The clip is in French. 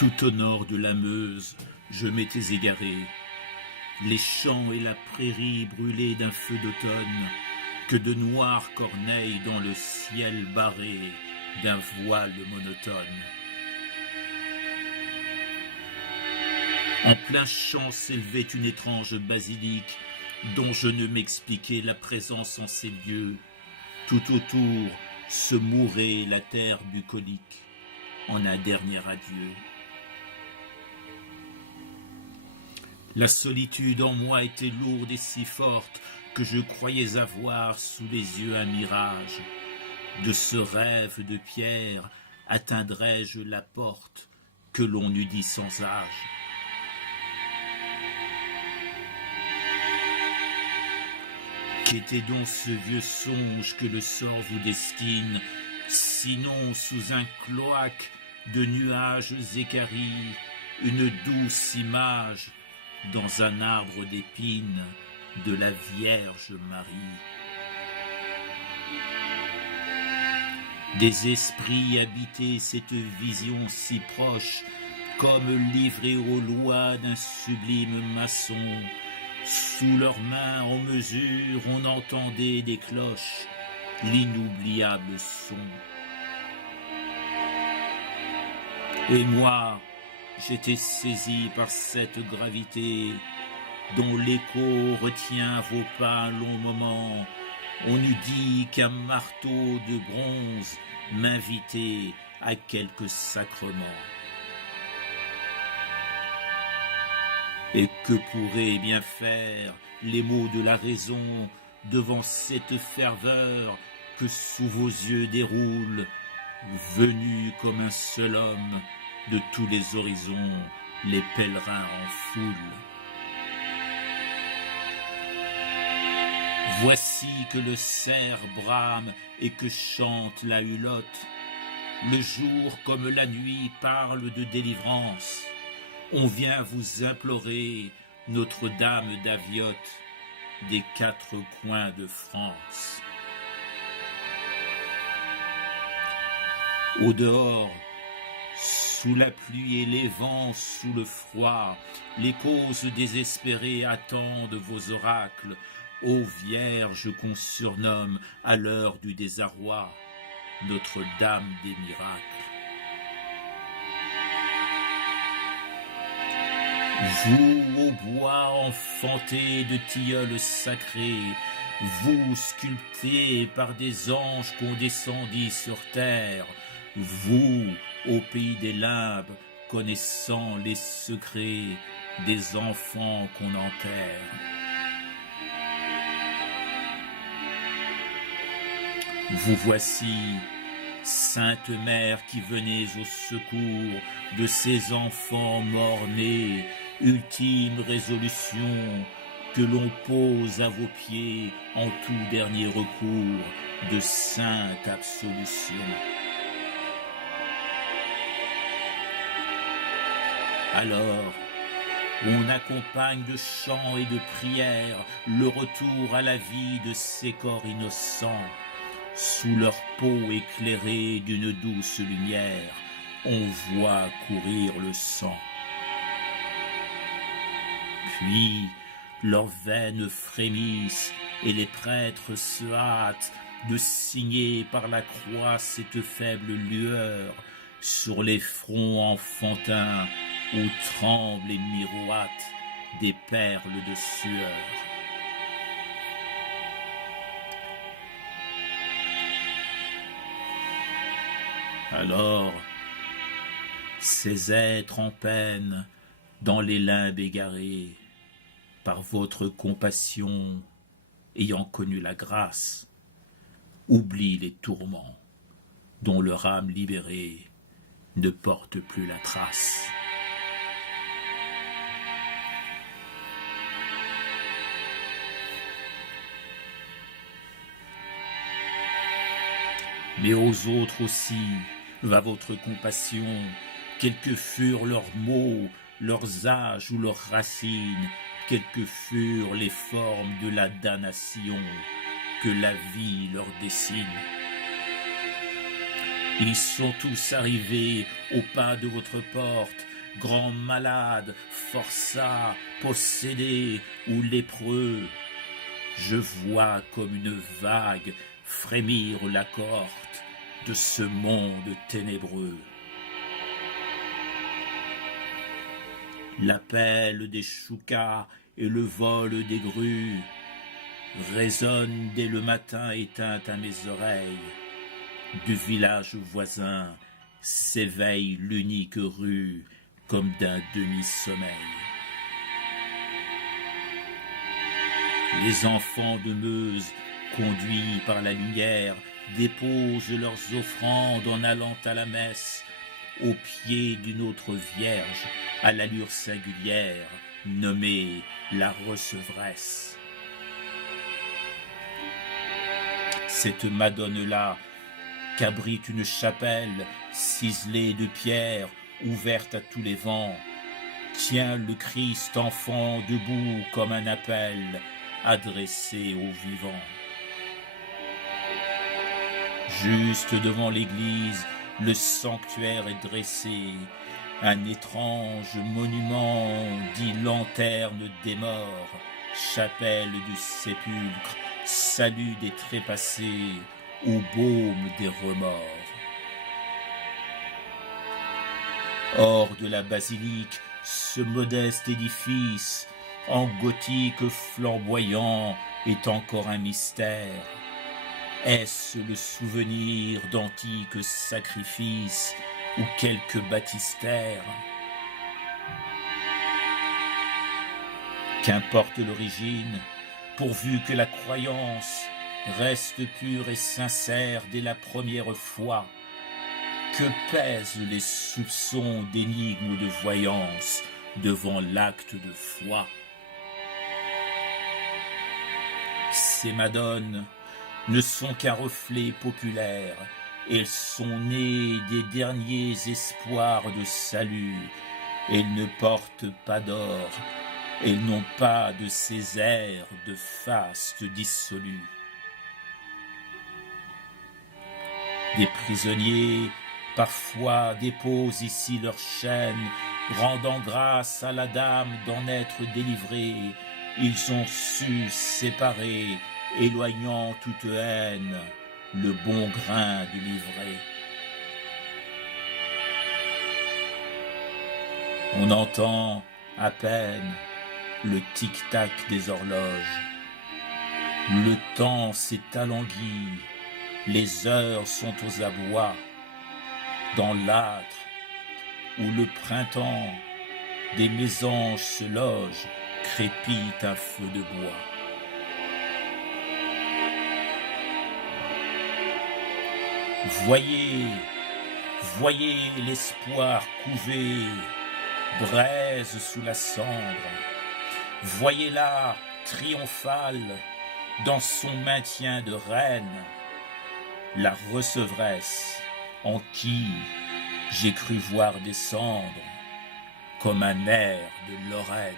Tout au nord de la Meuse, je m'étais égaré, les champs et la prairie brûlés d'un feu d'automne, que de noires corneilles dans le ciel barré d'un voile monotone. En plein champ s'élevait une étrange basilique, dont je ne m'expliquais la présence en ces lieux. Tout autour se mourait la terre bucolique, en un dernier adieu. La solitude en moi était lourde et si forte que je croyais avoir sous les yeux un mirage. De ce rêve de pierre atteindrais-je la porte que l'on eût dit sans âge. Qu'était donc ce vieux songe que le sort vous destine, sinon sous un cloaque de nuages équarris, une douce image dans un arbre d'épines de la Vierge Marie. Des esprits habitaient cette vision si proche, comme livrés aux lois d'un sublime maçon. Sous leurs mains en mesure on entendait des cloches l'inoubliable son. Et moi, j'étais saisi par cette gravité dont l'écho retient vos pas un long moment. On eût dit qu'un marteau de bronze m'invitait à quelque sacrement. Et que pourraient bien faire les mots de la raison devant cette ferveur que sous vos yeux déroule, venus comme un seul homme de tous les horizons, les pèlerins en foule. Voici que le cerf brame et que chante la hulotte. Le jour comme la nuit parle de délivrance. On vient vous implorer, Notre-Dame d'Aviotte, des quatre coins de France. Au dehors, sous la pluie et les vents, sous le froid, les causes désespérées attendent vos oracles, ô Vierge qu'on surnomme à l'heure du désarroi, Notre-Dame des miracles. Vous, au bois enfanté de tilleuls sacrés, vous sculptés par des anges qu'on descendit sur terre, vous, au pays des limbes, connaissant les secrets des enfants qu'on enterre. Vous voici, Sainte Mère qui venez au secours de ces enfants morts-nés, ultime résolution que l'on pose à vos pieds en tout dernier recours de sainte absolution. Alors, on accompagne de chants et de prières le retour à la vie de ces corps innocents. Sous leur peau éclairée d'une douce lumière, on voit courir le sang. Puis, leurs veines frémissent et les prêtres se hâtent de signer par la croix cette faible lueur sur les fronts enfantins où tremblent et miroitent des perles de sueur. Alors, ces êtres en peine, dans les limbes égarés, par votre compassion, ayant connu la grâce, oublient les tourments dont leur âme libérée ne porte plus la trace. Mais aux autres aussi va votre compassion, quels que furent leurs maux, leurs âges ou leurs racines, quelles que furent les formes de la damnation que la vie leur dessine. Ils sont tous arrivés au pas de votre porte, grand malade, forçat, possédé ou lépreux. Je vois comme une vague frémir la cohorte de ce monde ténébreux. L'appel des choucas et le vol des grues résonnent dès le matin éteint à mes oreilles. Du village voisin s'éveille l'unique rue comme d'un demi-sommeil. Les enfants de Meuse, conduits par la lumière, déposent leurs offrandes en allant à la messe, au pied d'une autre vierge, à l'allure singulière, nommée la recevresse. Cette Madone-là, qu'abrite une chapelle ciselée de pierre, ouverte à tous les vents, tient le Christ enfant debout comme un appel adressé aux vivants. Juste devant l'église, le sanctuaire est dressé, un étrange monument dit lanterne des morts, chapelle du sépulcre, salut des trépassés ou baume des remords. Hors de la basilique, ce modeste édifice, en gothique flamboyant, est encore un mystère. Est-ce le souvenir d'antiques sacrifices ou quelque baptistère? Qu'importe l'origine, pourvu que la croyance reste pure et sincère dès la première fois, que pèsent les soupçons d'énigmes ou de voyance devant l'acte de foi? Ces madones ne sont qu'un reflet populaire, elles sont nées des derniers espoirs de salut, elles ne portent pas d'or, elles n'ont pas de ces airs de faste dissolus. Des prisonniers parfois déposent ici leurs chaînes, rendant grâce à la dame d'en être délivrés. Ils ont su séparer, éloignant toute haine, le bon grain du livret. On entend à peine le tic-tac des horloges. Le temps s'est alangui, les heures sont aux abois. Dans l'âtre où le printemps des mésanges se loge, crépite un feu de bois. Voyez, voyez l'espoir couvé, braise sous la cendre. Voyez-la triomphale dans son maintien de reine, la recevresse en qui j'ai cru voir descendre comme un air de Lorraine.